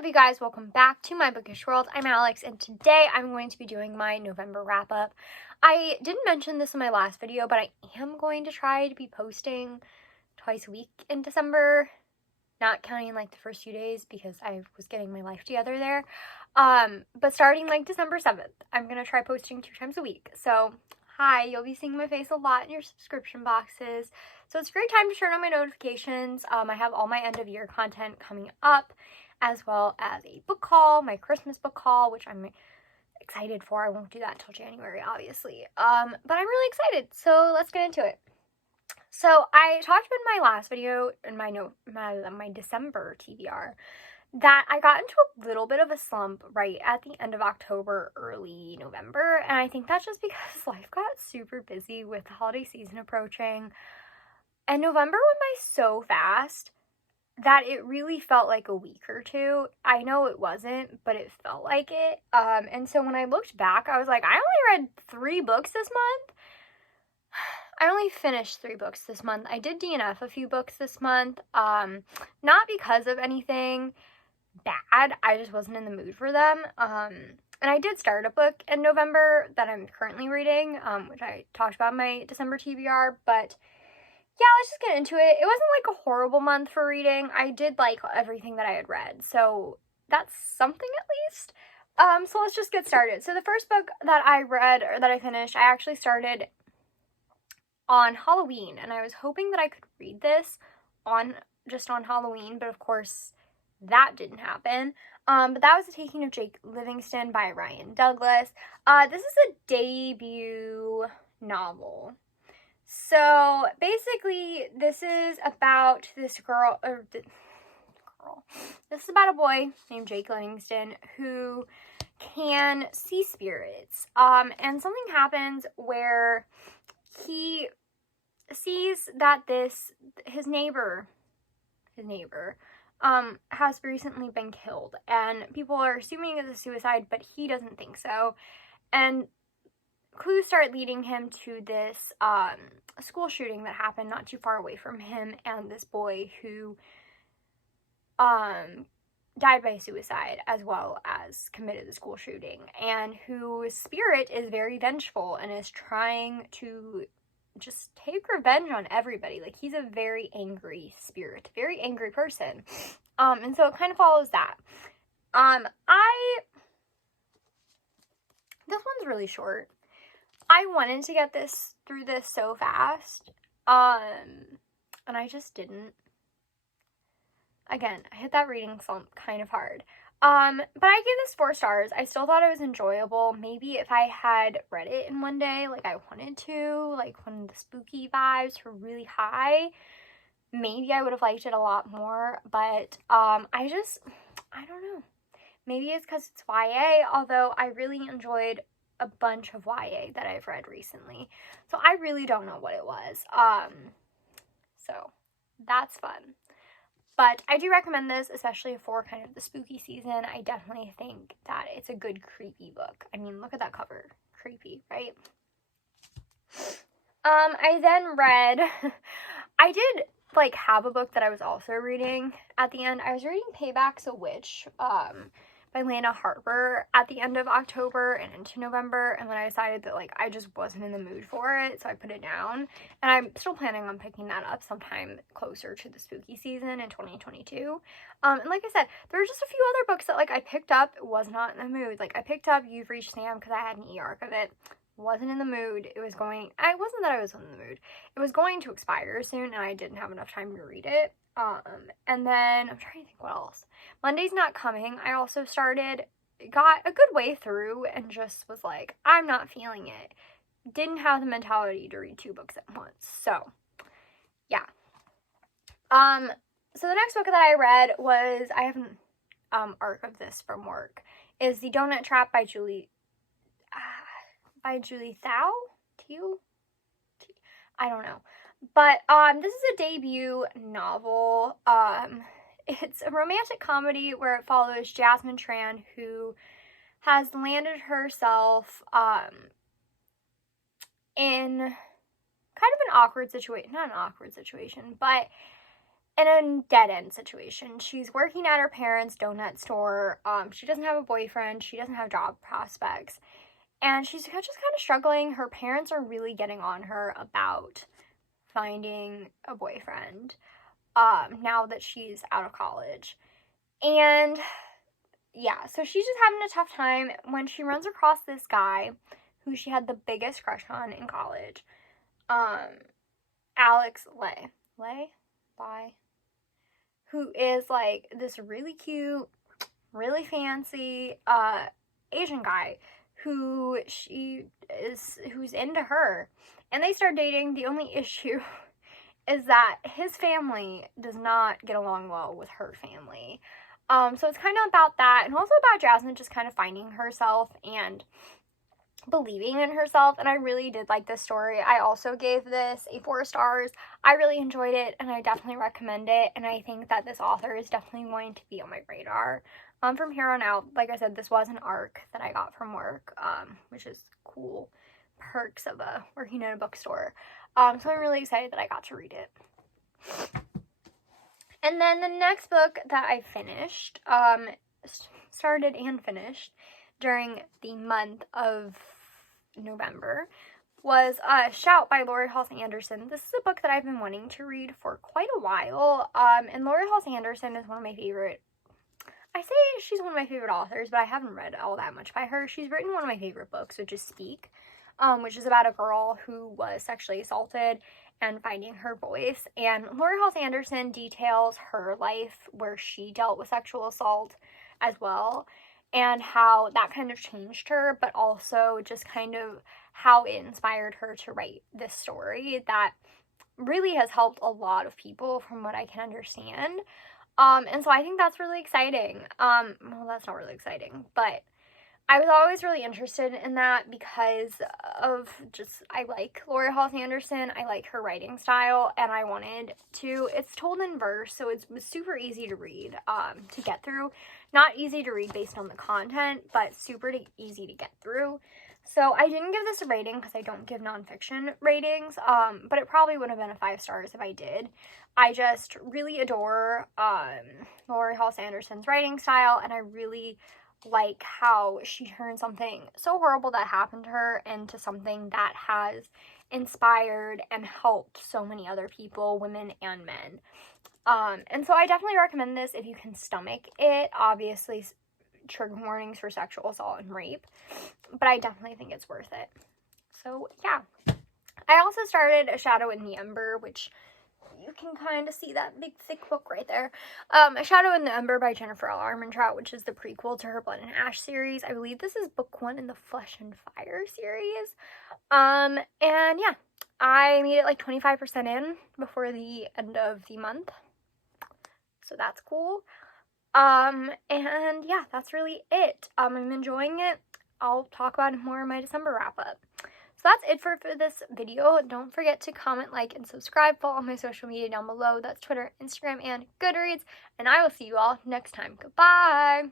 up, you guys? Welcome back to my bookish world. I'm Alex, and today I'm going to be doing my November wrap-up. I didn't mention this in my last video, but I am going to try to be posting twice a week in December, not counting like the first few days because I was getting my life together there. But starting like December 7th, I'm going to try posting 2 times a week. So, hi, you'll be seeing my face a lot in your subscription boxes. So it's a great time to turn on my notifications. I have all my end of year content coming up, as well as a book haul, my Christmas book haul, which I'm excited for. I won't do that until January, obviously. But I'm really excited. So let's get into it. So I talked in my last video, in my December TBR, that I got into a little bit of a slump right at the end of October, early November. And I think that's just because life got super busy with the holiday season approaching. And November went by so fast that it really felt like a week or two. I know it wasn't, but it felt like it. And so when I looked back, I was like, I only read 3 books this month. I only finished 3 books this month. I did DNF a few books this month. Not because of anything bad. I just wasn't in the mood for them. And I did start a book in November that I'm currently reading, which I talked about in my December TBR, but yeah, let's just get into it. It wasn't like a horrible month for reading. I did like everything that I had read, so that's something at least. So let's just get started. So the first book that I read, or that I finished, I actually started on Halloween, and I was hoping that I could read this on Halloween, but of course that didn't happen. But that was The Taking of Jake Livingston by Ryan Douglas. This is a debut novel. So basically, this is about this is about a boy named Jake Livingston who can see spirits. And something happens where he sees that his neighbor has recently been killed, and people are assuming it's a suicide, but he doesn't think so. And clues start leading him to this school shooting that happened not too far away from him, and this boy who died by suicide as well as committed the school shooting, and whose spirit is very vengeful and is trying to just take revenge on everybody. Like, he's a very angry spirit, very angry person. And so it kind of follows that. This one's really short. I wanted to get through this so fast, and I just didn't. Again, I hit that reading slump kind of hard. But I gave this 4 stars. I still thought it was enjoyable. Maybe if I had read it in one day, like I wanted to, like when the spooky vibes were really high, maybe I would have liked it a lot more. But I don't know. Maybe it's because it's YA, although I really enjoyed a bunch of YA that I've read recently. So I really don't know what it was. So that's fun. But I do recommend this, especially for kind of the spooky season. I definitely think that it's a good creepy book. I mean, look at that cover. Creepy, right? I then read, I did like have a book that I was also reading at the end. I was reading Payback's a Witch, by Lana Harper at the end of October and into November, and then I decided that like I just wasn't in the mood for it, so I put it down, and I'm still planning on picking that up sometime closer to the spooky season in 2022. And like I said, there were just a few other books that like I picked up, was not in the mood. Like I picked up You've Reached Sam because I had an e-arc of it, wasn't in the mood. It wasn't that I was in the mood, it was going to expire soon, and I didn't have enough time to read it. And then I'm trying to think what else. Monday's Not Coming. I also got a good way through and just was like, I'm not feeling it. Didn't have the mentality to read 2 books at once. So, yeah. So the next book that I read was, I have an arc of this from work, is The Donut Trap by Julie Thau? I don't know. But this is a debut novel. It's a romantic comedy where it follows Jasmine Tran, who has landed herself in kind of an awkward situation, not an awkward situation, but in a dead-end situation. She's working at her parents' donut store. She doesn't have a boyfriend. She doesn't have job prospects. And she's just kind of struggling. Her parents are really getting on her about finding a boyfriend now that she's out of college. And yeah, so she's just having a tough time when she runs across this guy who she had the biggest crush on in college. Alex Lay, who is like this really cute, really fancy Asian guy who's into her, and they start dating. The only issue is that his family does not get along well with her family. So it's kind of about that, and also about Jasmine just kind of finding herself and believing in herself. And I really did like this story. I also gave this a 4 stars. I really enjoyed it, and I definitely recommend it, and I think that this author is definitely going to be on my radar from here on out. Like I said, this was an ARC that I got from work, which is cool perks of working in a bookstore. So I'm really excited that I got to read it. And then the next book that I finished, started and finished during the month of November, was Shout by Laurie Halse Anderson. This is a book that I've been wanting to read for quite a while, and Laurie Halse Anderson is one of my favorite, I say she's one of my favorite authors, but I haven't read all that much by her. She's written one of my favorite books, which is Speak, which is about a girl who was sexually assaulted and finding her voice. And Laurie Halse Anderson details her life where she dealt with sexual assault as well, and how that kind of changed her, but also just kind of how it inspired her to write this story that really has helped a lot of people from what I can understand. And so I think that's really exciting. Well, that's not really exciting, but I was always really interested in that because of just, I like Laurie Halse Anderson. I like her writing style, and I wanted to, it's told in verse, so it was super easy to read, to get through. Not easy to read based on the content, but super easy to get through. So I didn't give this a rating because I don't give nonfiction ratings, but it probably would have been a 5 stars if I did. I just really adore Laurie Halse Anderson's writing style, and I really like how she turned something so horrible that happened to her into something that has inspired and helped so many other people, women and men. And so I definitely recommend this if you can stomach it. Obviously, trigger warnings for sexual assault and rape, but I definitely think it's worth it. So yeah, I also started A Shadow in the Ember, which you can kind of see that big thick book right there. A Shadow in the Ember by Jennifer L. Armentrout, which is the prequel to her Blood and Ash series. I believe this is book 1 in the Flesh and Fire series. And yeah, I made it like 25% in before the end of the month, so that's cool. And yeah, that's really it. I'm enjoying it. I'll talk about it more in my December wrap up. So that's it for this video. Don't forget to comment, like, and subscribe. Follow my social media down below. That's Twitter, Instagram, and Goodreads. And I will see you all next time. Goodbye!